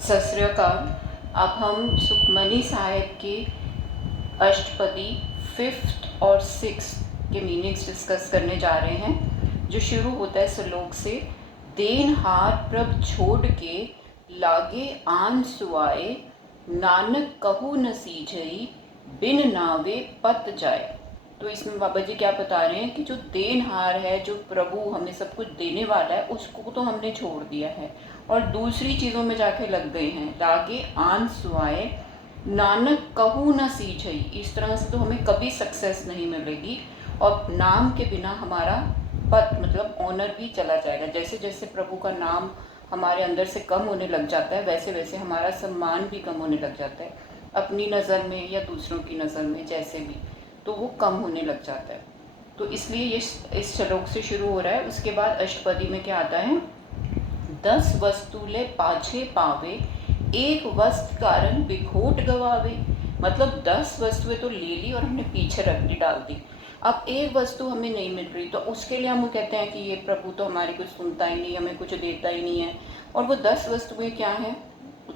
सत श्री अकाल। अब हम सुखमनी साहेब की अष्टपदी 5th और 6th के मीनिंग्स डिस्कस करने जा रहे हैं, जो शुरू होता है श्लोक से। देन हार प्रभ छोड़ के लागे आन सुआए, नानक कहू न सीझई बिन नावे पत जाए। तो इसमें बाबा जी क्या बता रहे हैं कि जो देनहार है, जो प्रभु हमें सब कुछ देने वाला है, उसको तो हमने छोड़ दिया है और दूसरी चीज़ों में जाके लग गए हैं। लागे आन सुआए नानक कहू न सीझई, इस तरह से तो हमें कभी सक्सेस नहीं मिलेगी और नाम के बिना हमारा पद मतलब ऑनर भी चला जाएगा। जैसे जैसे प्रभु का नाम हमारे अंदर से कम होने लग जाता है, वैसे वैसे हमारा सम्मान भी कम होने लग जाता है, अपनी नज़र में या दूसरों की नज़र में, जैसे भी, तो वो कम होने लग जाता है। तो इसलिए ये इस श्लोक से शुरू हो रहा है। उसके बाद अष्टपदी में क्या आता है, 10 वस्तुले पाछे पावे, एक वस्तु कारण बिखोट गवावे। मतलब 10 वस्तुएं तो ले ली और हमने पीछे रख दी, डाल दी। अब एक वस्तु हमें नहीं मिल रही, तो उसके लिए हम कहते हैं कि ये प्रभु तो हमारी कुछ सुनता ही नहीं, हमें कुछ देता ही नहीं है। और वो 10 वस्तुएं क्या हैं,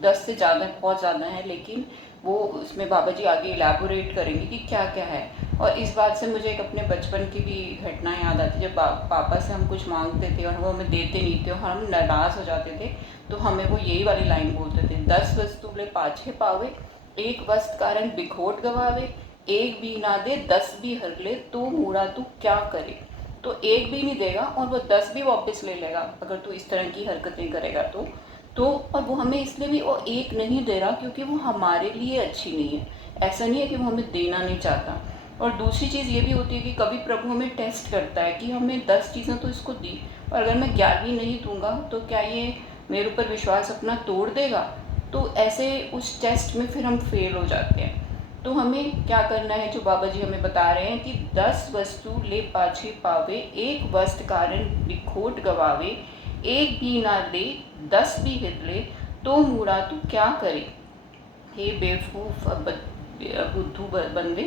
10 से ज़्यादा, बहुत ज़्यादा है, लेकिन वो उसमें बाबा जी आगे इलेबोरेट करेंगे कि क्या क्या है। और इस बात से मुझे एक अपने बचपन की भी घटना याद आती है। जब पापा से हम कुछ मांगते थे और वो हमें देते नहीं थे और हम नाराज़ हो जाते थे, तो हमें वो यही वाली लाइन बोलते थे, 10 वस्तुले पाछे पावे, एक वस्तु कारण बिखोट गवावे, एक भी ना दे 10 भी हर ले, तो मूड़ा तू क्या करे। तो एक भी नहीं देगा और वो 10 भी वापस ले लेगा अगर तू इस तरह की हरकतें करेगा तो। और वो हमें इसलिए भी वो एक नहीं दे रहा क्योंकि वो हमारे लिए अच्छी नहीं है। ऐसा नहीं है कि वो हमें देना नहीं चाहता। और दूसरी चीज़ ये भी होती है कि कभी प्रभु हमें टेस्ट करता है कि हमें 10 चीज़ें तो इसको दी, और अगर मैं 11वीं नहीं दूंगा तो क्या ये मेरे ऊपर विश्वास अपना तोड़ देगा। तो ऐसे उस टेस्ट में फिर हम फेल हो जाते हैं। तो हमें क्या करना है, जो बाबा जी हमें बता रहे हैं कि 10 वस्तु ले पाछे पावे, एक वस्तु कारण बिखोट गवावे, एक भी ना ले 10 भी हित ले, तो मूड़ा तू क्या करे। हे बेवकूफ़ बुद्धू बंदे,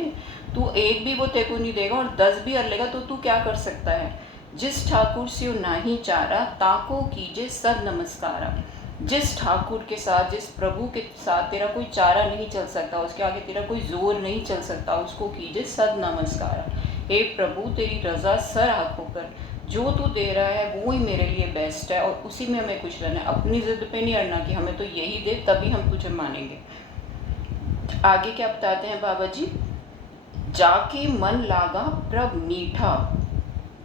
तू एक भी वो तेको नहीं देगा और 10 भी हर लेगा, तो तू क्या कर सकता है। जिस ठाकुर से नाही चारा, ताको कीजे सद नमस्कारा। जिस ठाकुर के साथ, जिस प्रभु के साथ तेरा कोई चारा नहीं चल सकता, उसके आगे तेरा कोई जोर नहीं चल सकता, उसको कीजिए सद नमस्कारा। हे प्रभु, तेरी रज़ा सर आँखों कर, जो तू दे रहा है वो ही मेरे लिए बेस्ट है और उसी में हमें खुश रहना है। अपनी ज़िद पे नहीं अड़ना कि हमें तो यही दे तभी हम तुझे मानेंगे। आगे क्या बताते हैं बाबा जी, जाके मन लागा प्रभ मीठा,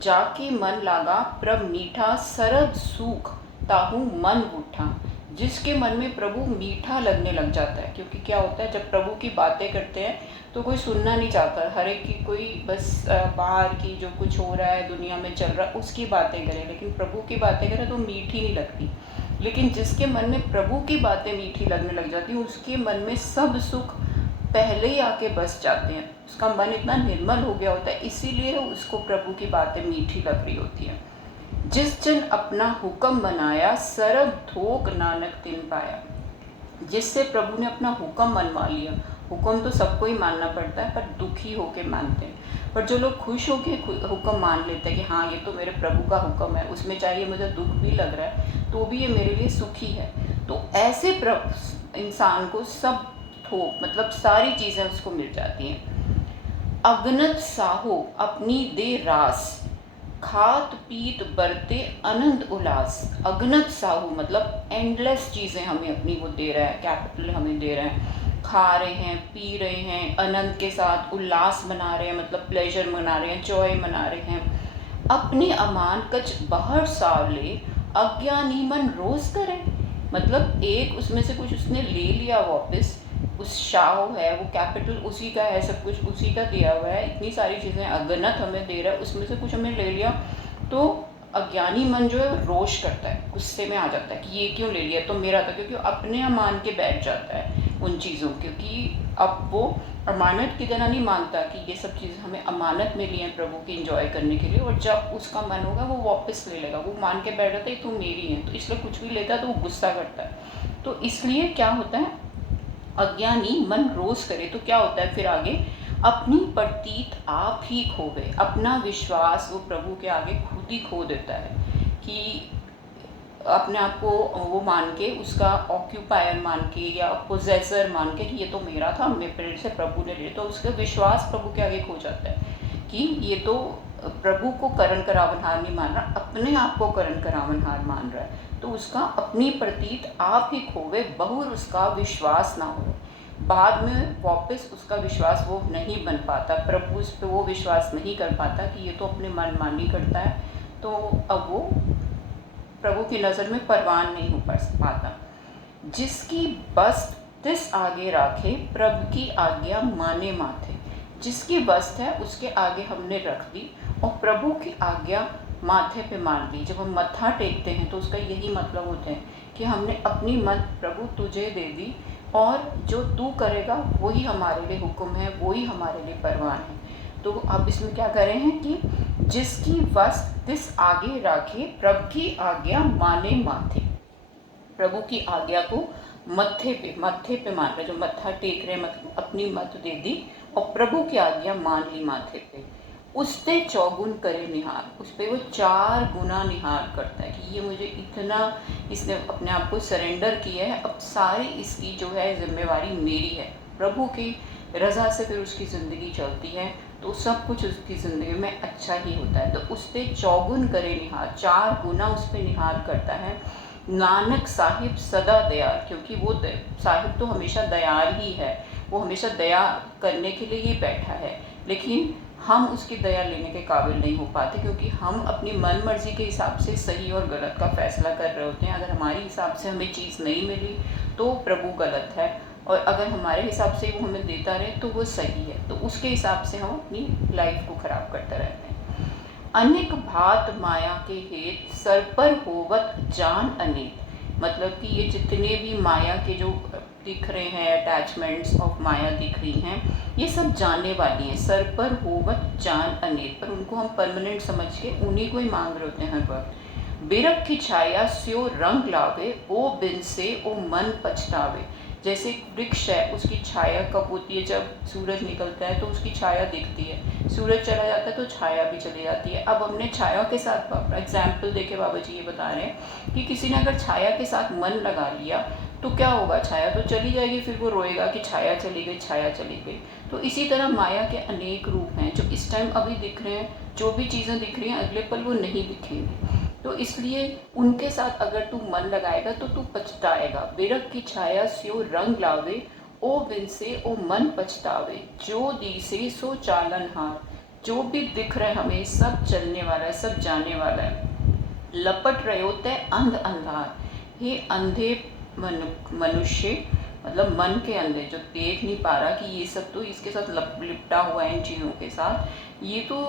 जाके मन लागा प्रभ मीठा, सरब सुख ताहू मन उठा। जिसके मन में प्रभु मीठा लगने लग जाता है, क्योंकि क्या होता है जब प्रभु की बातें करते हैं तो कोई सुनना नहीं चाहता, हर एक की कोई बस बाहर की जो कुछ हो रहा है दुनिया में चल रहा है उसकी बातें करें, लेकिन प्रभु की बातें करें तो मीठी नहीं लगती। लेकिन जिसके मन में प्रभु की बातें मीठी लगने लग जाती हैं, उसके मन में सब सुख पहले ही आके बस जाते हैं। उसका मन इतना निर्मल हो गया होता है, इसीलिए उसको प्रभु की बातें मीठी लग रही होती हैं। जिस जन अपना हुक्म मनाया, सरब थोक नानक तिन पाया। जिससे प्रभु ने अपना हुक्म मनवा लिया, हुक्म तो सबको ही मानना पड़ता है पर दुखी होके मानते हैं, पर जो लोग खुश होके हुक्म मान लेते हैं कि हाँ ये तो मेरे प्रभु का हुक्म है, उसमें चाहिए मुझे दुख भी लग रहा है तो भी ये मेरे लिए सुखी है, तो ऐसे इंसान को सब थोक मतलब सारी चीज़ें उसको मिल जाती हैं। अगनत साहो अपनी दे रास, खात पीत बरते अनंत उल्लास। अगनत साहू मतलब एंडलेस चीज़ें हमें अपनी वो दे रहा है, कैपिटल हमें दे रहा है, खा रहे हैं, पी रहे हैं, अनंत के साथ उल्लास मना रहे हैं, मतलब प्लेजर मना रहे हैं, जॉय मना रहे हैं। अपने अमान कच बहर सावले, अज्ञानी मन रोज करे। मतलब एक उसमें से कुछ उसने ले लिया वापस, उस शाहो है वो कैपिटल उसी का है, सब कुछ उसी का दिया हुआ है, इतनी सारी चीज़ें अगनत हमें दे रहा है, उसमें से कुछ हमें ले लिया तो अज्ञानी मन जो है वो रोष करता है, गुस्से में आ जाता है कि ये क्यों ले लिया, तो मेरा था, क्योंकि अपने अमान के बैठ जाता है उन चीज़ों, क्योंकि अब वो अमानत की तरह नहीं मानता कि ये सब चीज़ें हमें अमानत मिली हैं प्रभु की इंजॉय करने के लिए, और जब उसका मन होगा वो वापस ले लेगा, वो मान के बैठ जाता है तू मेरी है, तो इसलिए कुछ भी लेता है तो वो गुस्सा करता है। तो इसलिए क्या होता है, अज्ञानी मन रोज करे तो क्या होता है फिर आगे, अपनी प्रतीत आप ही खो गए। अपना विश्वास वो प्रभु के आगे खुद ही खो देता है कि अपने आप को वो मान के, उसका ऑक्यूपायर मान के या पोजेसर मान के कि ये तो मेरा था, मेरे से प्रभु ने लिया, तो उसका विश्वास प्रभु के आगे खो जाता है कि ये तो प्रभु को करण करावनहार नहीं मान रहा, अपने आप को करण करावनहार मान रहा है। तो उसका अपनी प्रतीत आप ही खोवे, बहुर उसका विश्वास ना हो। बाद में वापस उसका विश्वास वो नहीं बन पाता, प्रभु उस पर वो विश्वास नहीं कर पाता कि ये तो अपने मन मानी करता है, तो अब वो प्रभु की नज़र में परवान नहीं हो पाता। जिसकी बस्त तिस आगे राखे, प्रभु की आज्ञा माने माथे। जिसकी बस्त है उसके आगे हमने रख दी और प्रभु की आज्ञा माथे पे मान ली। जब हम मत्था टेकते हैं तो उसका यही मतलब होता है कि हमने अपनी मत प्रभु तुझे दे दी और जो तू करेगा वही हमारे लिए हुक्म है, वही हमारे लिए परवान है। तो अब इसमें क्या करें हैं कि जिसकी वस्त तिस आगे राखे, प्रभु की आज्ञा माने माथे। प्रभु की आज्ञा को मत्थे पे मान रहे, जो मत्था टेक रहे मतलब अपनी मत दे दी और प्रभु की आज्ञा मान ली माथे पे। उसते चौगुन करे निहार, उस पर वो 4 गुना निहार करता है कि ये मुझे इतना, इसने अपने आप को सरेंडर किया है, अब सारी इसकी जो है जिम्मेवारी मेरी है। प्रभु की रज़ा से फिर उसकी ज़िंदगी चलती है, तो सब कुछ उसकी ज़िंदगी में अच्छा ही होता है। तो उस पर चौगुन करे निहार, 4 गुना उस पर निहार करता है। नानक साहिब सदा दयाल, क्योंकि वो साहिब तो हमेशा दयाल ही है, वो हमेशा दया करने के लिए ही बैठा है, लेकिन हम उसकी दया लेने के काबिल नहीं हो पाते, क्योंकि हम अपनी मन मर्जी के हिसाब से सही और गलत का फैसला कर रहे होते हैं। अगर हमारे हिसाब से हमें चीज़ नहीं मिली तो प्रभु गलत है, और अगर हमारे हिसाब से वो हमें देता रहे तो वो सही है। तो उसके हिसाब से हम अपनी लाइफ को ख़राब करते रहते हैं। अनेक भात माया के हेत, सर पर होवत जान अनेक। मतलब कि ये जितने भी माया के जो दिख रहे हैं, अटैचमेंट्स ऑफ माया दिख रही हैं, ये सब जाने वाली हैं। सर पर होवत जान अनेक, पर उनको हम परमानेंट समझ के उन्हीं को ही मांग रहे होते हैं हर वक्त। बिरख की छाया स्यो रंग लावे, ओ बिन से ओ मन पछतावे। जैसे एक वृक्ष है, उसकी छाया कब होती है, जब सूरज निकलता है तो उसकी छाया दिखती है, सूरज चला जाता है तो छाया भी चली जाती है। अब हमने छाया के साथ एग्जाम्पल देके बाबा जी ये बता रहे हैं कि किसी ने अगर छाया के साथ मन लगा लिया तो क्या होगा, छाया तो चली जाएगी, फिर वो रोएगा कि छाया चली गई, छाया चली गई। तो इसी तरह माया के अनेक रूप हैं जो इस टाइम अभी दिख रहे हैं, जो भी चीज़ें दिख रही हैं अगले पल वो नहीं दिखेंगी। तो इसलिए उनके साथ अगर तू मन लगाएगा तो तू पछताएगा। बिरख की छाया स्यो रंग लावे, ओ बिन से ओ मन पछतावे। जो दी से सो चालन हार, जो भी दिख रहा है हमें सब चलने वाला है, सब जाने वाला है। लपट रहे होते हैं अंध अंधार, हे अंधे मनुष्य, मतलब मन के अंधे जो देख नहीं पा रहा कि ये सब तो इसके साथ लिपटा हुआ है, इन चीज़ों के साथ ये तो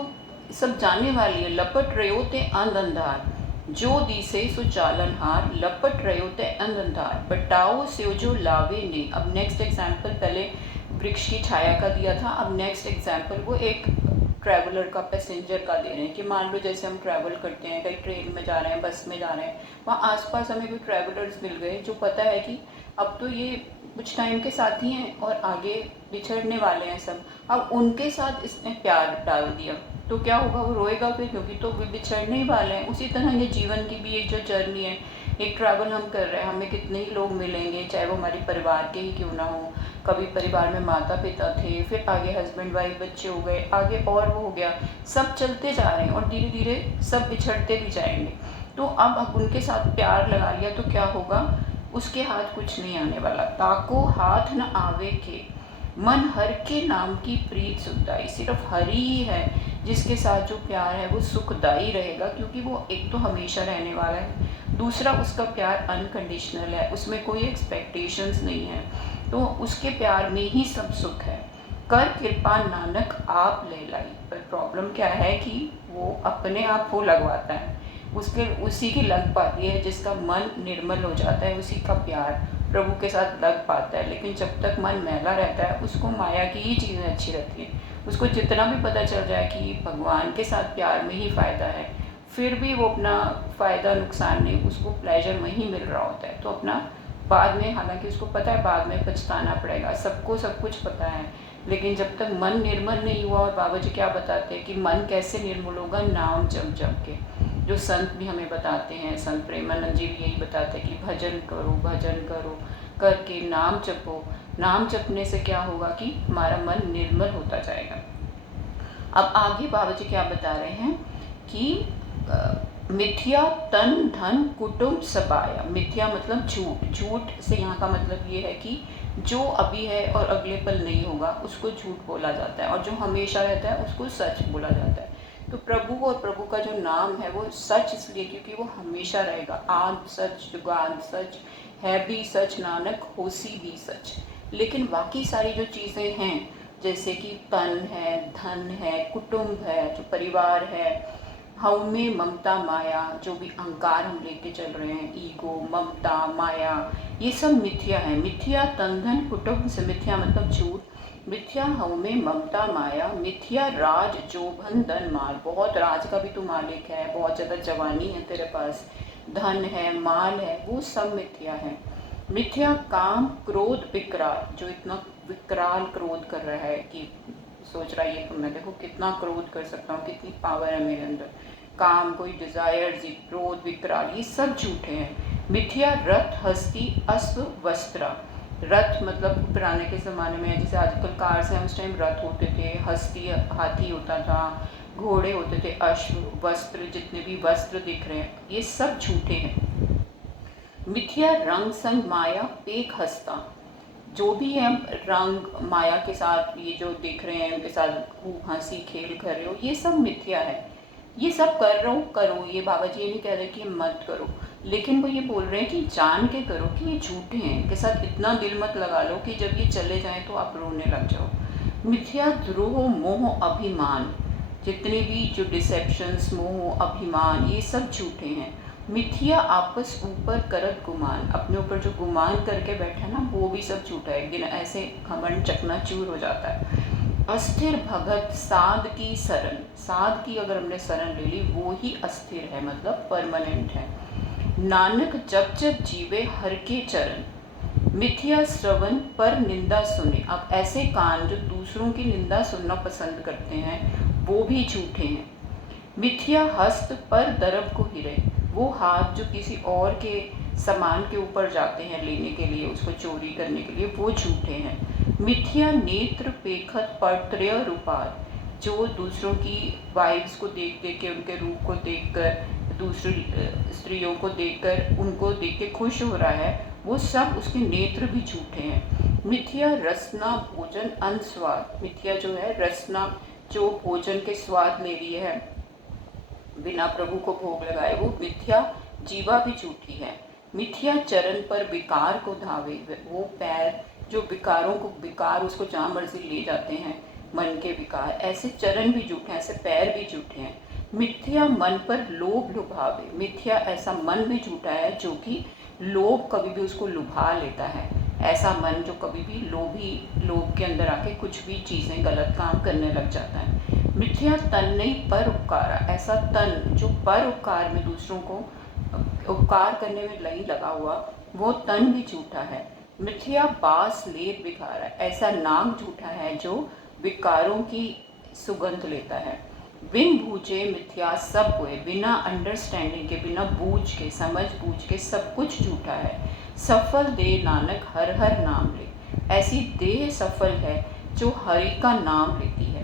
सब जाने वाली है। लपट रहे होते अंध अंधार, जो दिसे सो चालन हार। लपट रहे होते अंध अंधार, बटाओ से जो लावे नहीं। अब नेक्स्ट एग्जाम्पल पहले वृक्ष की छाया का दिया था, अब नेक्स्ट एग्जाम्पल वो एक ट्रैवलर का, पैसेंजर का दे रहे हैं कि मान लो जैसे हम ट्रैवल करते हैं, कहीं ट्रेन में जा रहे हैं, बस में जा रहे हैं, वहाँ आसपास हमें कोई ट्रैवलर्स मिल गए जो पता है कि अब तो ये कुछ टाइम के साथ ही हैं और आगे बिछड़ने वाले हैं सब। अब उनके साथ इसने प्यार डाल दिया तो क्या होगा, वो रोएगा फिर, क्योंकि तो वे बिछड़ने ही वाले हैं। उसी तरह ये जीवन की भी एक जो जर्नी है, एक ट्रैवल हम कर रहे हैं, हमें कितने ही लोग मिलेंगे, चाहे वो हमारे परिवार के ही क्यों ना हो। कभी परिवार में माता पिता थे, फिर आगे हस्बैंड वाइफ बच्चे हो गए, आगे और वो हो गया, सब चलते जा रहे हैं और धीरे धीरे सब बिछड़ते भी जाएंगे। तो अब उनके साथ प्यार लगा लिया तो क्या होगा, उसके हाथ कुछ नहीं आने वाला। ताको हाथ न आवे के, मन हर के नाम की प्रीत सुखदाई। सिर्फ हरि ही है जिसके साथ जो प्यार है वो सुखदाई रहेगा, क्योंकि वो एक तो हमेशा रहने वाला है, दूसरा उसका प्यार अनकंडीशनल है, उसमें कोई एक्सपेक्टेशंस नहीं है, तो उसके प्यार में ही सब सुख है। कर कृपा नानक आप ले लाई। पर प्रॉब्लम क्या है कि वो अपने आप को लगवाता है, उसी की लग पाती है, जिसका मन निर्मल हो जाता है उसी का प्यार प्रभु के साथ लग पाता है। लेकिन जब तक मन मैला रहता है उसको माया की ही चीज़ें अच्छी रहती हैं। उसको जितना भी पता चल जाए कि भगवान के साथ प्यार में ही फ़ायदा है, फिर भी वो अपना फ़ायदा नुकसान नहीं, उसको प्लेजर वहीं मिल रहा होता है। तो अपना बाद में, हालांकि उसको पता है बाद में पछताना पड़ेगा, सबको सब कुछ पता है, लेकिन जब तक मन निर्मल नहीं हुआ, और बाबा जी क्या बताते हैं कि मन कैसे निर्मल होगा, नाम जप जप के। जो संत भी हमें बताते हैं, संत प्रेमानंद जी भी यही बताते हैं कि भजन करो करके नाम जपो। नाम जपने से क्या होगा कि हमारा मन निर्मल होता जाएगा। अब आगे बाबा जी क्या बता रहे हैं कि मिथ्या तन धन कुटुंब सबाया। मिथ्या मतलब झूठ। झूठ से यहाँ का मतलब ये है कि जो अभी है और अगले पल नहीं होगा उसको झूठ बोला जाता है, और जो हमेशा रहता है उसको सच बोला जाता है। तो प्रभु और प्रभु का जो नाम है वो सच इसलिए क्योंकि वो हमेशा रहेगा। आद सच, जुगाद सच, है भी सच, नानक होसी भी सच। लेकिन बाकी सारी जो चीज़ें हैं जैसे कि तन है, धन है, कुटुंब है, जो परिवार है, हम में ममता माया, जो भी अहंकार हम लेके चल रहे हैं, ईगो, ममता, माया, ये सब मिथ्या है। मिथ्या तन धन कुटुंब से मिथ्या मतलब झूठ। मिथ्या हम में ममता माया, मिथ्या राज जोभन धन माल। बहुत राज का भी तू मालिक है, बहुत ज़्यादा जवानी है तेरे पास, धन है, माल है, वो सब मिथ्या है। मिथ्या काम क्रोध विकराल, जो इतना विकराल क्रोध कर रहा है कि सोच रहा है ये मैं देखो कितना क्रोध कर सकता हूँ, कितनी पावर है मेरे अंदर। काम, कोई डिजायर, क्रोध, विकराल, ये सब झूठे हैं। मिथ्या रथ हस्ती अश्व वस्त्र। रथ मतलब पुराने के ज़माने में जैसे आजकल कार से उस टाइम रथ होते थे, हस्ती हाथी होता था, घोड़े होते थे, अश्व, वस्त्र, जितने भी वस्त्र दिख रहे हैं ये सब झूठे हैं। मिथ्या रंग संग माया पेक हस्ता। जो भी है रंग माया के साथ ये जो देख रहे हैं उनके साथ खूब हंसी खेल कर रहे हो, ये सब मिथ्या है। ये सब कर रहे हो करो, ये बाबा जी ये नहीं कह रहे कि मत करो, लेकिन वो ये बोल रहे हैं कि जान के करो कि ये झूठे हैं। इनके साथ इतना दिल मत लगा लो कि जब ये चले जाएं तो आप रोने लग जाओ। मिथ्या द्रोह मोह अभिमान। जितने भी जो डिसेप्शंस, मोह, अभिमान, ये सब झूठे हैं। मिथ्या आपस ऊपर करत गुमान। अपने ऊपर जो गुमान करके बैठा ना वो भी सब झूठा है, बिना ऐसे घमंड चकनाचूर हो जाता है। अस्थिर भगत साध की शरण। साध की अगर हमने शरण ले ली वो ही अस्थिर है, मतलब परमानेंट है। नानक जब जब जीवे हर के चरण। मिथ्या श्रवण पर निंदा सुने। अब ऐसे कान जो दूसरों की निंदा सुनना पसंद करते हैं वो भी झूठे हैं। मिथ्या हस्त पर दरब को हिरे। वो हाथ जो किसी और के सामान के ऊपर जाते हैं लेने के लिए, उसको चोरी करने के लिए, वो झूठे हैं। मिथ्या नेत्र पेखत परत्रय रूपार। जो दूसरों की वाइफ्स को देख देख के, उनके रूप को देखकर, दूसरी स्त्रियों को देखकर, उनको देख के खुश हो रहा है, वो सब उसके नेत्र भी झूठे हैं। मिथ्या रसना भोजन अनस्वाद। मिथ्या जो है रसना, जो भोजन के स्वाद ले रही है बिना प्रभु को भोग लगाए, वो मिथ्या जीवा भी झूठी है। मिथ्या चरण पर विकार को धावे। वो पैर जो विकारों को, विकार उसको जहाँ मर्जी ले जाते हैं, मन के विकार, ऐसे चरण भी झूठे हैं, ऐसे पैर भी झूठे हैं। मिथ्या मन पर लोभ लुभावे। मिथ्या ऐसा मन भी झूठा है जो कि लोभ कभी भी उसको लुभा लेता है। ऐसा मन जो कभी भी लोभ के अंदर आके कुछ भी चीज़ें गलत काम करने लग जाता है। मिथ्या तन नहीं पर उपकारा। ऐसा तन जो पर उपकार में दूसरों को उपकार करने में नहीं लगा हुआ, वो तन भी झूठा है। मिथ्या बास लेप विकारा। ऐसा नाक झूठा है जो विकारों की सुगंध लेता है। बिन बूझे मिथ्या सब हुए। बिना अंडरस्टैंडिंग के, बिना बूझ के, समझ बूझ के सब कुछ झूठा है। सफल दे नानक हर हर नाम ले। ऐसी देह सफल है जो हरि का नाम लेती है।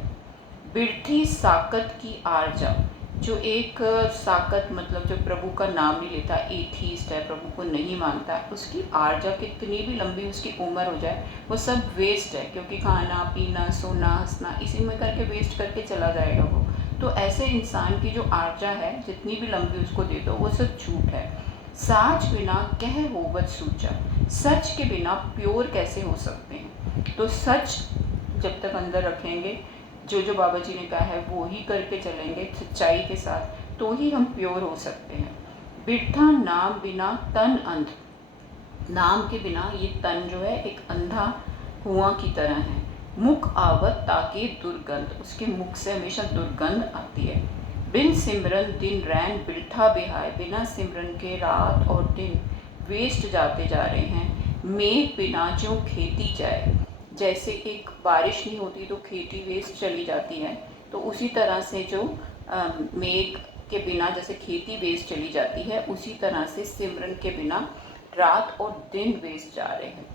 बिरथी साकत की आर्जा। जो एक साकत मतलब जो प्रभु का नाम नहीं लेता, एथीस्ट है, प्रभु को नहीं मानता, उसकी आर्जा कितनी भी लंबी उसकी उम्र हो जाए वो सब वेस्ट है, क्योंकि खाना पीना सोना हंसना इसी में करके वेस्ट करके चला जाएगा वो। तो ऐसे इंसान की जो आर्जा है जितनी भी लंबी उसको दे दो वो सब झूठ है। साच बिना कह होवत सूचा। सच के बिना प्योर कैसे हो सकते हैं। तो सच जब तक अंदर रखेंगे, जो बाबा जी ने कहा है वो ही करके चलेंगे सच्चाई के साथ, तो ही हम प्योर हो सकते हैं। बिरथा नाम बिना तन अंध। नाम के बिना ये तन जो है एक अंधा कुआं की तरह है। मुख आवत ताकि दुर्गंध। उसके मुख से हमेशा दुर्गंध आती है। बिन सिमरन दिन रैन बिरथा बिहाय। बिना सिमरन के रात और दिन वेस्ट जाते जा रहे हैं। मेघ बिना जो खेती जाए। जैसे एक बारिश नहीं होती तो खेती वेस्ट चली जाती है, तो उसी तरह से जो मेघ के बिना जैसे खेती वेस्ट चली जाती है, उसी तरह से सिमरन के बिना रात और दिन वेस्ट जा रहे हैं।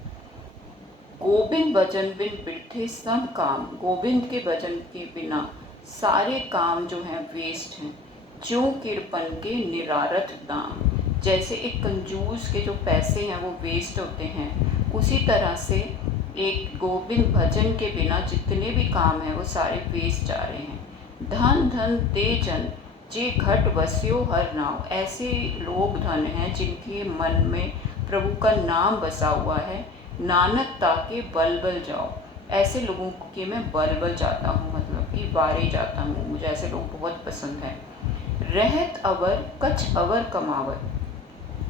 गोविंद भजन बिन बिरथे सब काम, गोविंद के भजन के बिना सारे काम जो हैं वेस्ट हैं। ज्यों किरपन के निरारथ दाम, जैसे एक कंजूस के जो पैसे हैं वो वेस्ट होते हैं, उसी तरह से एक गोविंद भजन के बिना जितने भी काम हैं वो सारे वेस्ट जा रहे हैं। धन धन ते जन जे घट बस्यो हर नाव, ऐसे लोग धन हैं जिनके मन में प्रभु का नाम बसा हुआ है। नानक ताके बल बल जाओ, ऐसे लोगों के मैं बल बल जाता हूँ, मतलब कि बारे जाता हूँ, मुझे ऐसे लोग बहुत पसंद हैं। रहत अवर कछ अवर कमावत,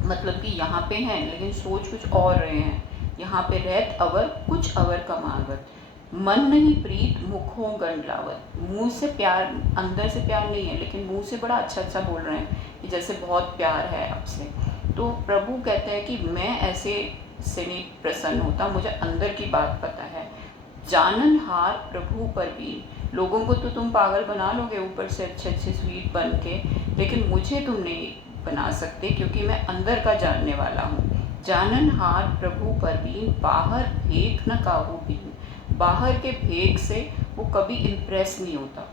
मतलब कि यहाँ पे हैं लेकिन सोच कुछ और रहे हैं। यहाँ पे रहत अवर कुछ अवर कमावत, मन नहीं प्रीत मुखों गंडलावत, मुंह से प्यार, अंदर से प्यार नहीं है लेकिन मुंह से बड़ा अच्छा अच्छा बोल रहे हैं कि जैसे बहुत प्यार है आपसे। तो प्रभु कहते हैं कि मैं ऐसे से नहीं प्रसन्न होता, मुझे अंदर की बात पता है। जानन हार प्रभु पर भी, लोगों को तो तुम पागल बना लोगे ऊपर से अच्छे अच्छे स्वीट बन के, लेकिन मुझे तुम नहीं बना सकते क्योंकि मैं अंदर का जानने वाला हूँ। जानन हार प्रभु पर भी, बाहर भेख न काहू भी, बाहर के भेख से वो कभी इम्प्रेस नहीं होता।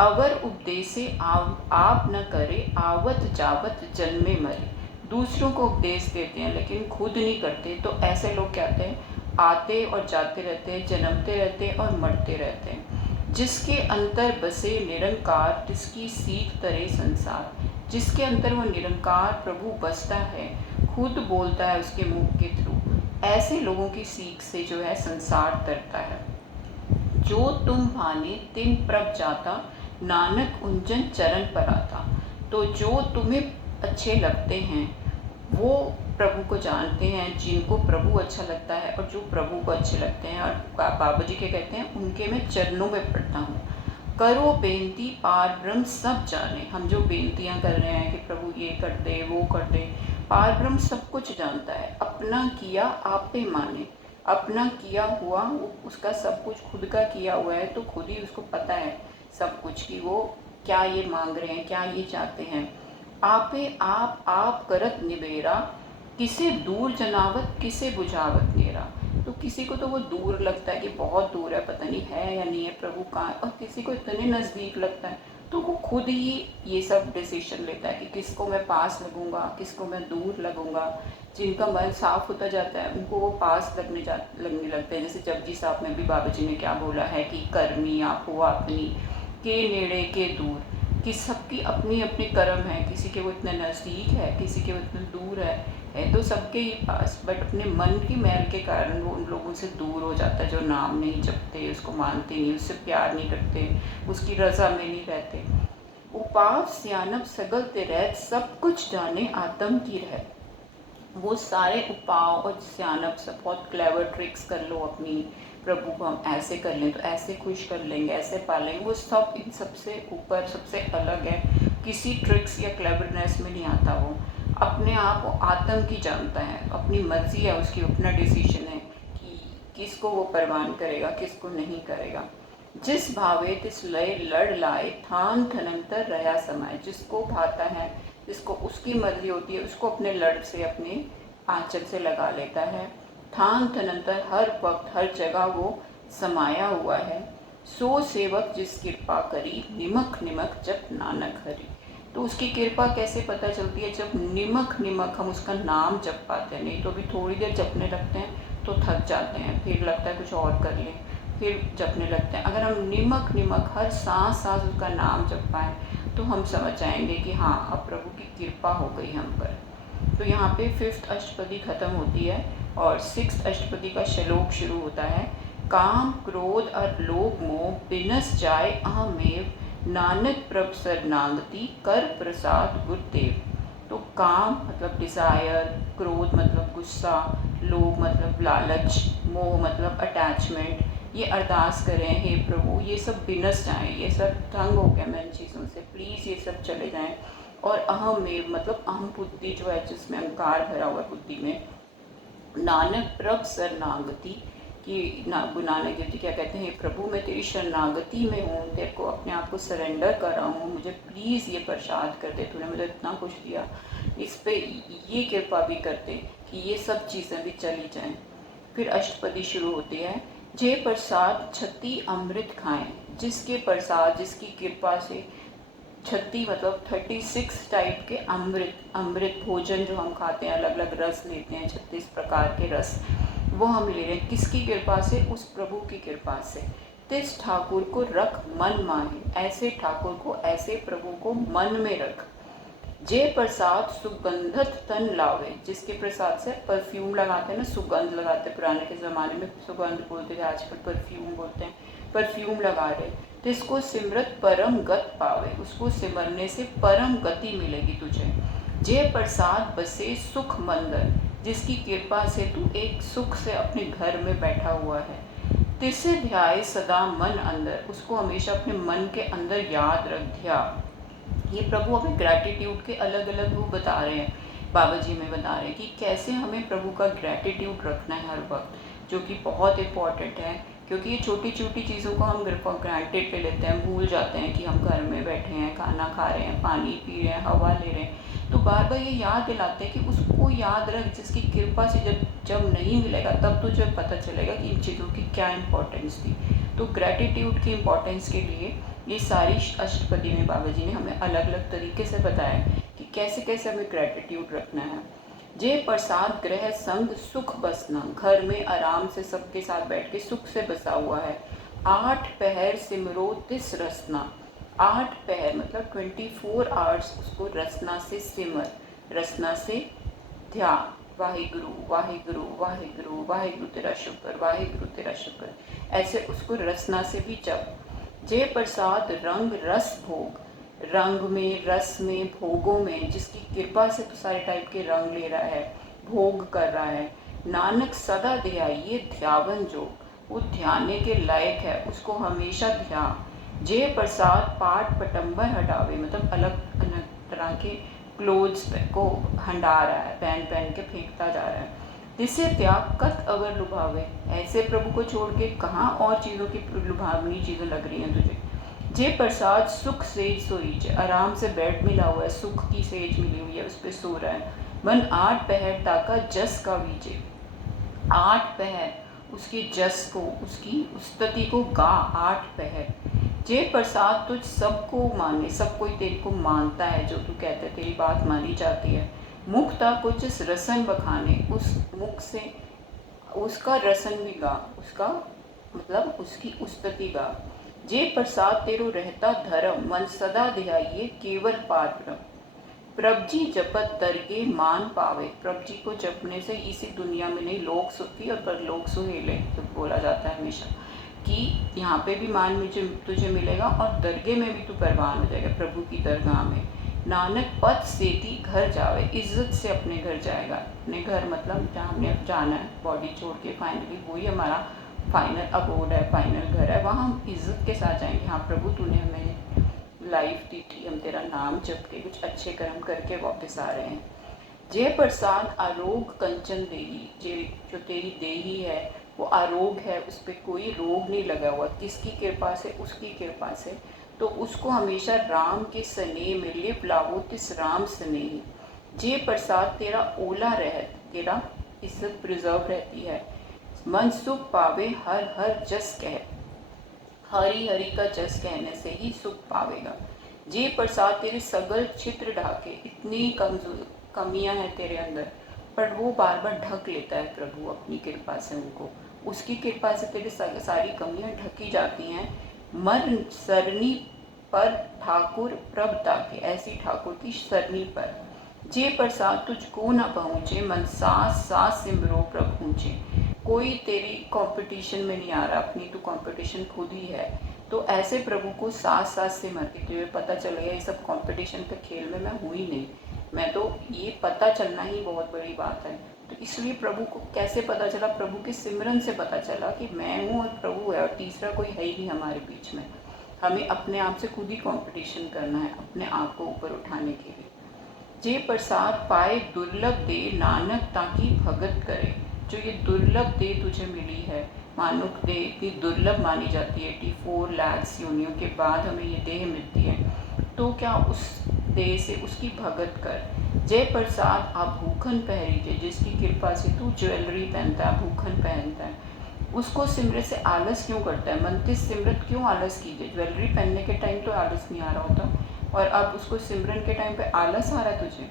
अवर उपदेशे आप न करे, आवत जावत जन्मे मरे, दूसरों को उपदेश देते हैं लेकिन खुद नहीं करते। तो ऐसे लोग क्या कहते हैं, आते और जाते रहते हैं, जन्मते रहते हैं और मरते रहते हैं। जिसके अंतर बसे निरंकार, जिसकी सीख तरे संसार, जिसके अंतर वो निरंकार प्रभु बसता है, खुद बोलता है उसके मुख के थ्रू, ऐसे लोगों की सीख से जो है संसार तरता है। जो तुम भाने तिन प्रभ जाता, नानक उंजन चरण पर आता। तो जो तुम्हें अच्छे लगते हैं वो प्रभु को जानते हैं, जिनको प्रभु अच्छा लगता है और जो प्रभु को अच्छे लगते हैं, और बाबा जी के कहते हैं उनके मैं चरणों में पढ़ता हूँ। करो बेनती पार ब्रह्म सब जाने, हम जो बेनतियाँ कर रहे हैं कि प्रभु ये कर दे वो कर दे, पार ब्रह्म सब कुछ जानता है। अपना किया आप पे माने, अपना किया हुआ उसका सब कुछ खुद का किया हुआ है, तो खुद ही उसको पता है सब कुछ कि वो क्या ये मांग रहे हैं, क्या ये चाहते हैं। आपे आप करत निबेरा, किसे दूर जनावत किसे बुझावत नेरा। तो किसी को तो वो दूर लगता है कि बहुत दूर है, पता नहीं है या नहीं है प्रभु कहाँ, और किसी को इतने नज़दीक लगता है, तो वो खुद ही ये सब डिसीजन लेता है कि किसको मैं पास लगूंगा, किसको मैं दूर लगूंगा। जिनका मन साफ होता जाता है उनको वो पास लगने लगते हैं। जैसे जपजी साहब में भी बाबा जी ने क्या बोला है कि करनी आप हो अपनी, के नेड़े के दूर, कि सबकी अपनी अपनी कर्म है, किसी के वो इतने नज़दीक है, किसी के वो इतने दूर है तो सबके ही पास, बट अपने मन की मैल के कारण वो उन लोगों से दूर हो जाता है जो नाम नहीं जपते, उसको मानते नहीं, उससे प्यार नहीं करते, उसकी रज़ा में नहीं रहते। उपाव सियानब सगल ते रहत, सब कुछ जाने आत्म की रहत। वो सारे उपाव और सियानब सब बहुत क्लेवर ट्रिक्स कर लो अपनी, प्रभु को हम ऐसे कर लें तो ऐसे खुश कर लेंगे, ऐसे पालेंगे, वो सब इन सबसे ऊपर सबसे अलग है, किसी ट्रिक्स या क्लेवरनेस में नहीं आता। वो अपने आप वो आत्म की जानता है, अपनी मर्जी है उसकी, अपना डिसीजन है कि किसको वो परवान करेगा किसको नहीं करेगा। जिस भावे तिस लय लड़ लाए, थान थनंतर रया समाए, जिसको भाता है, जिसको उसकी मर्जी होती है उसको अपने लड़ से अपने आंचल से लगा लेता है। थान थनंतर हर वक्त हर जगह वो समाया हुआ है। सो सेवक जिस कृपा करी, निमक निमक जप नानक हरि। तो उसकी कृपा कैसे पता चलती है, जब निमक निमक हम उसका नाम जप पाते हैं। नहीं तो अभी थोड़ी देर जपने लगते हैं तो थक जाते हैं, फिर लगता है कुछ और कर लें, फिर जपने लगते हैं। अगर हम निमक निमक हर सांस सांस उसका नाम जप पाएँ तो हम समझ जाएंगे कि हाँ अब प्रभु की कृपा हो गई हम पर। तो यहाँ पे 5th अष्टपदी खत्म होती है और 6th अष्टपदी का श्लोक शुरू होता है। काम क्रोध और लोभ मोह बिनस जाए अहमेव, नानक प्रभ शरणागति कर प्रसाद गुरुदेव। तो काम मतलब डिज़ायर, क्रोध मतलब गुस्सा, लोभ मतलब लालच, मोह मतलब अटैचमेंट, ये अरदास करें हे प्रभु ये सब बिनस जाएँ, ये सब तंग हो गया मैं इन चीज़ों से, प्लीज़ ये सब चले जाएं। और अहम में मतलब अहम बुद्धि जो है जिसमें अहंकार भरा हुआ बुद्धि में, नानक प्रभ शरणागति कि ना गुरु नानक देव जी क्या कहते हैं, प्रभु मैं तेरी शरणागति में हूँ, तेरे को अपने आप को सरेंडर कर रहा हूँ, मुझे प्लीज़ ये प्रसाद कर दे, तूने मुझे इतना कुछ दिया, इस पे ये कृपा भी कर दे कि ये सब चीज़ें भी चली जाएं। फिर अष्टपदी शुरू होती है। जे प्रसाद छत्ती अमृत खाएं, जिसके प्रसाद जिसकी कृपा से छत्ती मतलब 36 टाइप के अमृत भोजन जो हम खाते हैं, अलग अलग रस लेते हैं, 36 प्रकार के रस वो हम ले रहे हैं, किसकी कृपा से? उस प्रभु की कृपा से। तिस ठाकुर को रख मन माहे, ऐसे ठाकुर को, ऐसे प्रभु को मन में रख। जे प्रसाद सुगंधत तन लावे, जिसके प्रसाद से परफ्यूम लगाते हैं ना, सुगंध लगाते हैं, पुराने के ज़माने में सुगंध बोलते थे, आजकल परफ्यूम बोलते हैं, परफ्यूम लगा रहे, तो इसको सिमरत परम गत पावे, उसको सिमरने से परम गति मिलेगी तुझे। जे प्रसाद बसे सुख मंदर, जिसकी कृपा से तू एक सुख से अपने घर में बैठा हुआ है। तिसे ध्याय सदा मन अंदर, उसको हमेशा अपने मन के अंदर याद रख, ध्यान। ये प्रभु हमें ग्रैटिट्यूड के अलग अलग रूप बता रहे हैं, बाबा जी में बता रहे हैं कि कैसे हमें प्रभु का ग्रैटिट्यूड रखना है हर वक्त, जो कि बहुत इम्पॉर्टेंट है, क्योंकि ये छोटी छोटी चीज़ों को हम ग्रांटेड ले लेते हैं, भूल जाते हैं कि हम घर में बैठे हैं, खाना खा रहे हैं, पानी पी रहे हैं, हवा ले रहे हैं, तो बार बार ये याद दिलाते हैं कि उसको याद रख, जिसकी कृपा से जब जब नहीं मिलेगा तब तुझे पता चलेगा कि इन चीज़ों की क्या इम्पोर्टेंस थी। तो ग्रैटिट्यूड की इम्पोर्टेंस के लिए ये सारी अष्टपदी में बाबा जी ने हमें अलग अलग तरीके से बताया कि कैसे कैसे हमें ग्रैटिट्यूड रखना है। जे प्रसाद ग्रह संग सुख बसना, घर में आराम से सबके साथ बैठ के सुख से बसा हुआ है। 8 पहर सिमरो तिस रसना, 8 पहर मतलब 24 आवर्स उसको रसना से सिमर, रसना से ध्यान, वाहिगुरु वाहिगुरु वाहिगुरु वाहिगुरु तेरा शुक्र, वाहिगुरु तेरा शुक्र, ऐसे उसको रसना से भी जप। जे प्रसाद रंग रस भोग, रंग में, रस में, भोगों में, जिसकी कृपा से तो सारे टाइप के रंग ले रहा है, भोग कर रहा है। नानक सदा ध्याइए ध्यावन जो, वो ध्याने के लायक है, उसको हमेशा ध्यान। जे प्रसाद पाठ पटंबर हटावे, मतलब अलग अलग तरह के क्लोथ्स को हंडा रहा है, पहन पहन के फेंकता जा रहा है। जिससे त्याग कत अगर लुभावे, ऐसे प्रभु को छोड़ के कहाँ और चीज़ों की लुभावनी चीज़ें लग रही हैं तुझे। जे प्रसाद सुख सेज सोईज, आराम से बेड मिला हुआ है, सुख की सेज मिली हुई है, उस पर सो रहा है। मन 8 पहर ताका जस का वीजे, 8 पहर उसके जस को, उसकी स्तुति को गा, 8 पहर। जे प्रसाद तुझ सबको माने, सब कोई तेरे को मानता है, जो तू कहते है तेरी बात मानी जाती है। मुक्ता कुछ रसन बखाने, उस मुख से उसका रसन भी गा, उसका मतलब उसकी स्तुति गा। जे प्रसाद तेरो रहता धर्म, मन सदा ध्याइए केवल पार ब्रह्म। प्रभ जी जपत दरगे मान पावे, प्रभ जी को जपने से इसी दुनिया में नहीं, लोक सुखी और परलोक सुहेले, तो बोला जाता है हमेशा कि यहाँ पे भी मान मुझे तुझे मिलेगा और दरगे में भी तू परवान हो जाएगा, प्रभु की दरगाह में। नानक पथ सेती घर जावे, इज्जत से अपने घर जाएगा, अपने घर मतलब जहाँ हमने जाना है, बॉडी छोड़ के फाइनली वही हमारा फाइनल अबोर्ड है, फाइनल घर है, वहाँ हम इज्जत के साथ जाएंगे। हाँ प्रभु तूने हमें लाइफ दी थी, हम तेरा नाम जप के कुछ अच्छे कर्म करके वापस आ रहे हैं। जय प्रसाद आरोग कंचन देही, जो तेरी देही है वो आरोग है, उस पर कोई रोग नहीं लगा हुआ, किसकी कृपा से? उसकी कृपा से। तो उसको हमेशा राम के स्नेह में लिप लावो तिस राम स्नेही। जे प्रसाद तेरा ओला रहत, तेरा इज्जत प्रिजर्व रहती है। मन सुख पावे हर हर जस कह, हरि हरि का जस कहने से ही सुख पावेगा। जे प्रसाद तेरे सगल चित्र ढाके, इतनी कमियां हैं तेरे अंदर, पर वो बार बार ढक लेता है प्रभु अपनी कृपा से उनको, उसकी कृपा से तेरी सारी कमियां ढकी जाती हैं। मन सरनी पर ठाकुर प्रभ ताके, ऐसी ठाकुर की सरनी पर। जे प्रसाद तुझको न पहुँचे, मन सास सास सिमरो प्रभ पूछे। कोई तेरी कंपटीशन में नहीं आ रहा, अपनी तो कंपटीशन खुद ही है। तो ऐसे प्रभु को साथ साथ से मर के तुझे पता चल गया ये सब कंपटीशन के खेल में मैं हुई नहीं, मैं तो ये पता चलना ही बहुत बड़ी बात है। तो इसलिए प्रभु को कैसे पता चला? प्रभु के सिमरन से पता चला कि मैं हूँ और प्रभु है और तीसरा कोई है ही नहीं हमारे बीच में। हमें अपने आप से खुद ही कंपटीशन करना है, अपने आप को ऊपर उठाने के लिए। जे प्रसाद पाए दुर्लभ दे, नानक ताकि भगत करे। जो ये दुर्लभ देह तुझे मिली है, मानुक देह इतनी दुर्लभ मानी जाती है, 84 लाख योनियों के बाद हमें ये देह मिलती है, तो क्या उस देह से उसकी भगत कर। जय प्रसाद आभूखन पहरी थे, जिसकी कृपा से तू ज्वेलरी पहनता है, आभूखन पहनता है, उसको सिमरत से आलस क्यों करता है। मनते सिमरत क्यों आलस कीजिए, ज्वेलरी पहनने के टाइम तो आलस नहीं आ रहा होता, और अब उसको सिमरन के टाइम पे आलस आ रहा है तुझे।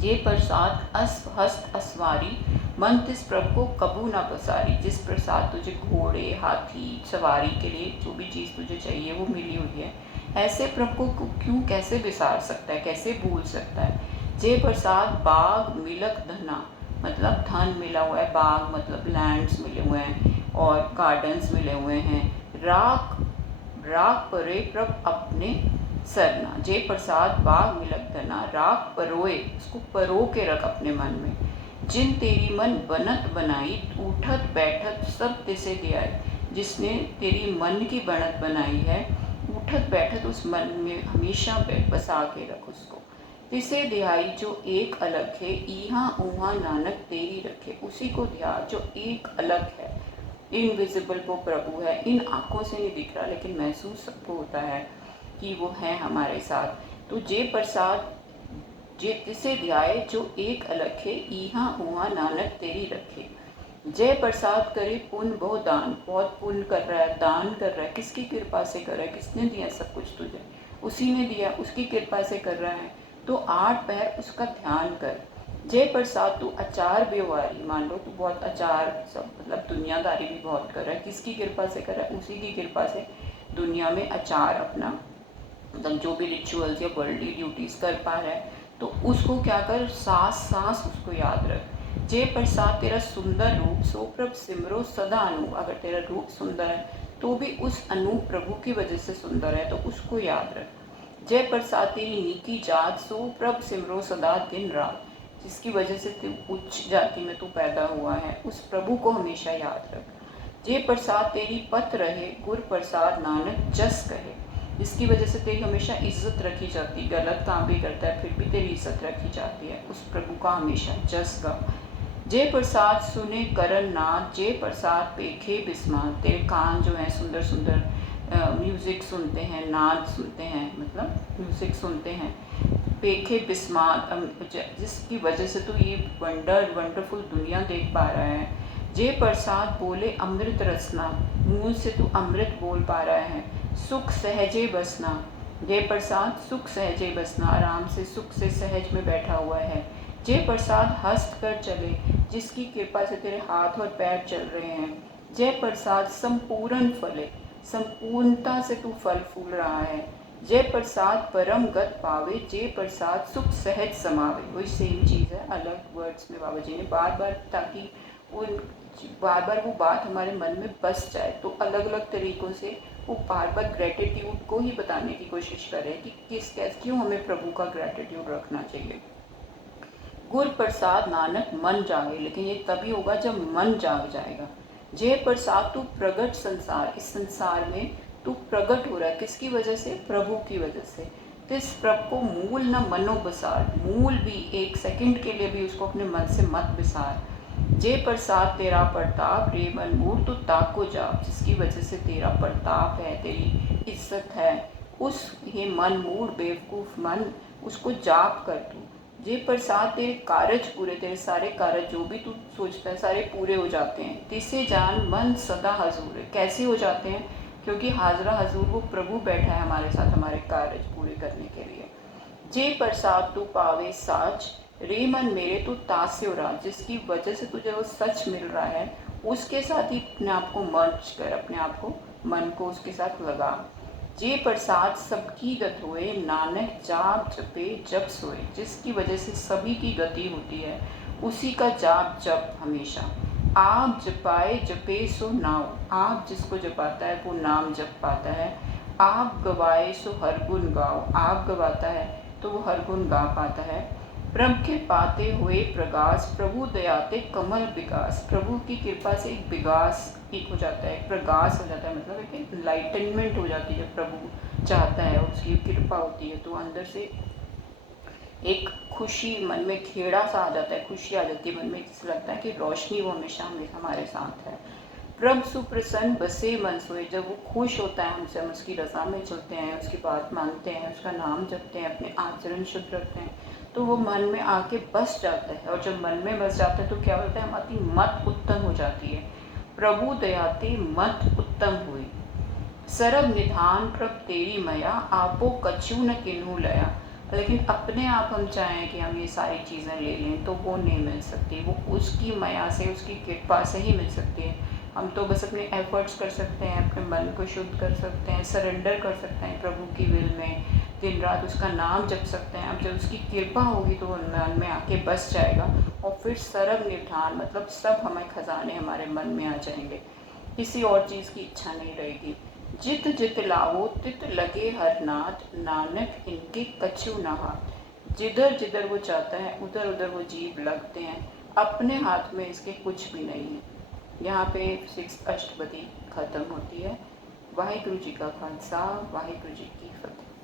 ये प्रसाद हस्त असवारी, मन तिस प्रभु को कबू ना पसारी। जिस प्रसाद तुझे घोड़े हाथी सवारी के लिए जो भी चीज़ तुझे चाहिए वो मिली हुई है, ऐसे प्रभु को क्यों कैसे विसार सकता है, कैसे भूल सकता है। जे प्रसाद बाग मिलक धना, मतलब धन मिला हुआ है, बाग मतलब लैंड्स मिले हुए हैं और गार्डन्स मिले हुए हैं। राख राख परे प्रभ अपने सरना, जय प्रसाद बाग मिलक धना, राख परोए, उसको परो के रख अपने मन में। जिन तेरी मन बनत बनाई, उठत बैठत सब तिसे दियाए। जिसने तेरी मन की बनत बनाई है, उठत बैठत उस मन में हमेशा बसा के रख उसको। तिसे दिहाई जो एक अलग है, इहाँ उहाँ नानक तेरी रखे। उसी को ध्या जो एक अलग है, इनविजिबल वो प्रभु है, इन आँखों से नहीं दिख रहा लेकिन महसूस सबको होता है कि वो है हमारे साथ। तो जे प्रसाद जे तिसे ध्याए जो एक अलग है, इहाँ उहाँ नानक तेरी रखे। जय प्रसाद करे पुण्य बहु दान, बहुत पुण्य कर रहा है, दान कर रहा है, किसकी कृपा से कर रहा है, किसने दिया सब कुछ तुझे, उसी ने दिया, उसकी कृपा से कर रहा है। तो 8 पहर उसका ध्यान कर। जय प्रसाद तू अचार व्यवहारी, मान लो तू बहुत अचार सब मतलब दुनियादारी भी बहुत कर रहा है, किसकी कृपा से कर रहा है, उसी की कृपा से दुनिया में अचार अपना मतलब जो भी रिचुअल्स या वर्ल्डली ड्यूटीज़ कर पा रहा है, तो उसको क्या कर, सांस सांस उसको याद रख। जय प्रसाद तेरा सुंदर रूप, सो प्रभ सिमरो सदा अनूप। अगर तेरा रूप सुंदर है तो भी उस अनूप प्रभु की वजह से सुंदर है, तो उसको याद रख। जय प्रसाद तेरी नीकी जात, सो प्रभ सिमरो सदा दिन रात। जिसकी वजह से तू उच्च जाति में तू पैदा हुआ है, उस प्रभु को हमेशा याद रख। जय प्रसाद तेरी पत रहे, गुर प्रसाद नानक जस कहे। जिसकी वजह से तेरी हमेशा इज्जत रखी जाती, गलत काम भी करता है फिर भी तेरी इज्जत रखी जाती है, उस प्रभु का हमेशा जस गा। जय प्रसाद सुने करण नाथ, जय प्रसाद पेखे बिस्मात। तेरे कान जो हैं सुंदर सुंदर म्यूज़िक सुनते हैं, नाद सुनते हैं, मतलब म्यूज़िक सुनते हैं। पेखे बिस्मात, जिसकी वजह से तू ये वंडरफुल दुनिया देख पा रहा है। जय प्रसाद बोले अमृत रसना, मुँह से तू अमृत बोल पा रहा है। सुख सहजे बसना, जय प्रसाद सुख सहजे बसना, आराम से सुख से सहज में बैठा हुआ है। जय प्रसाद हस्त कर चले, जिसकी कृपा से तेरे हाथ और पैर चल रहे हैं। जय प्रसाद संपूर्ण फले, संपूर्णता से तू फल फूल रहा है। जय प्रसाद परम गत पावे, जय प्रसाद सुख सहज समावे। वही सेम चीज़ है, अलग वर्ड्स में बाबा जी ने बार बार, ताकि उन बार बार वो बात हमारे मन में बस जाए, तो अलग अलग तरीक़ों से वो बार बार ग्रेटिट्यूड को ही बताने की कोशिश कर रहे हैं कि क्यों हमें प्रभु का ग्रेटिट्यूड रखना चाहिए। गुर प्रसाद नानक मन जागे, लेकिन ये तभी होगा जब मन जाग जाएगा। जय प्रसाद तू प्रगट संसार, इस संसार में तू प्रगट हो रहा है, किसकी वजह से, प्रभु की वजह से। तिस प्रभु को मूल न मनो बसार, मूल भी एक सेकंड के लिए भी उसको अपने मन से मत बिसार। जय प्रसाद तेरा प्रताप, रे मन मूर तू ताको जाप। जिसकी वजह से तेरा प्रताप है, तेरी इज्जत है, उस ये मन मूर बेवकूफ़ मन, उसको जाप कर तू। जय प्रसाद तेरे कारज पूरे, तेरे सारे कारज जो भी तू सोचता है सारे पूरे हो जाते हैं। तिसे जान मन सदा हजूर, कैसे हो जाते हैं, क्योंकि हाजरा हजूर वो प्रभु बैठा है हमारे साथ हमारे कारज पूरे करने के लिए। जय प्रसाद तू पावे साच, रे मन मेरे तू तास्य राज। जिसकी वजह से तुझे वो सच मिल रहा है, उसके साथ ही अपने आप को मर्ज कर, अपने आप को मन को उसके साथ लगा। जे प्रसाद सबकी गत होए, नानक जाप जपे जप सोए। जिसकी वजह से सभी की गति होती है, उसी का जाप जप हमेशा। आप जपाए जपे सो नाव, आप जिसको जपाता है वो नाम जप पाता है। आप गवाए सो हर गुण गाओ, आप गवाता है तो वो हर गुण गा पाता है। प्रभु के पाते हुए प्रकाश, प्रभु दयाते कमल विकास। प्रभु की कृपा से एक विकास एक हो जाता है, एक प्रकाश हो जाता है, मतलब एक इनलाइटनमेंट हो जाती है। जब प्रभु चाहता है, उसकी कृपा होती है तो अंदर से एक खुशी मन में, खेड़ा सा आ जाता है, खुशी आ जाती है मन में, जिससे लगता है कि रोशनी वो हमेशा हमारे साथ है। प्रभु सुप्रसन्न बसे मन सोए, जब वो खुश होता है हमसे, हम उसकी रज़ा में चलते हैं, उसकी बात मानते हैं, उसका नाम जपते हैं, अपने आचरण शुद्ध रखते हैं, तो वो मन में आके बस जाता है। और जब मन में बस जाता है तो क्या होता है, हमारी मत उत्तम हो जाती है। प्रभु दयाते मत उत्तम हुई, सरब निधान प्रभ तेरी मया, आपो कछु न किन्हू लया। लेकिन अपने आप हम चाहें कि हम ये सारी चीज़ें ले लें तो वो नहीं मिल सकती, वो उसकी मया से, उसकी कृपा से ही मिल सकती है। हम तो बस अपने एफर्ट्स कर सकते हैं, अपने मन को शुद्ध कर सकते हैं, सरेंडर कर सकते हैं प्रभु की विल में, दिन रात उसका नाम जप सकते हैं। अब जब उसकी कृपा होगी तो वो मन में आके बस जाएगा, और फिर सरब निधान मतलब सब हमें खजाने हमारे मन में आ जाएंगे, किसी और चीज़ की इच्छा नहीं रहेगी। जित जित लावो तित लगे हर नाथ, नानक इनके कछु न हाथ। जिधर जिधर वो चाहता है उधर उधर वो जीव लगते हैं, अपने हाथ में इसके कुछ भी नहीं है। यहाँ पे 6 अष्टपदी खत्म होती है। वाहिगुरु जी का खालसा, वाहिगुरु जी की फतेह।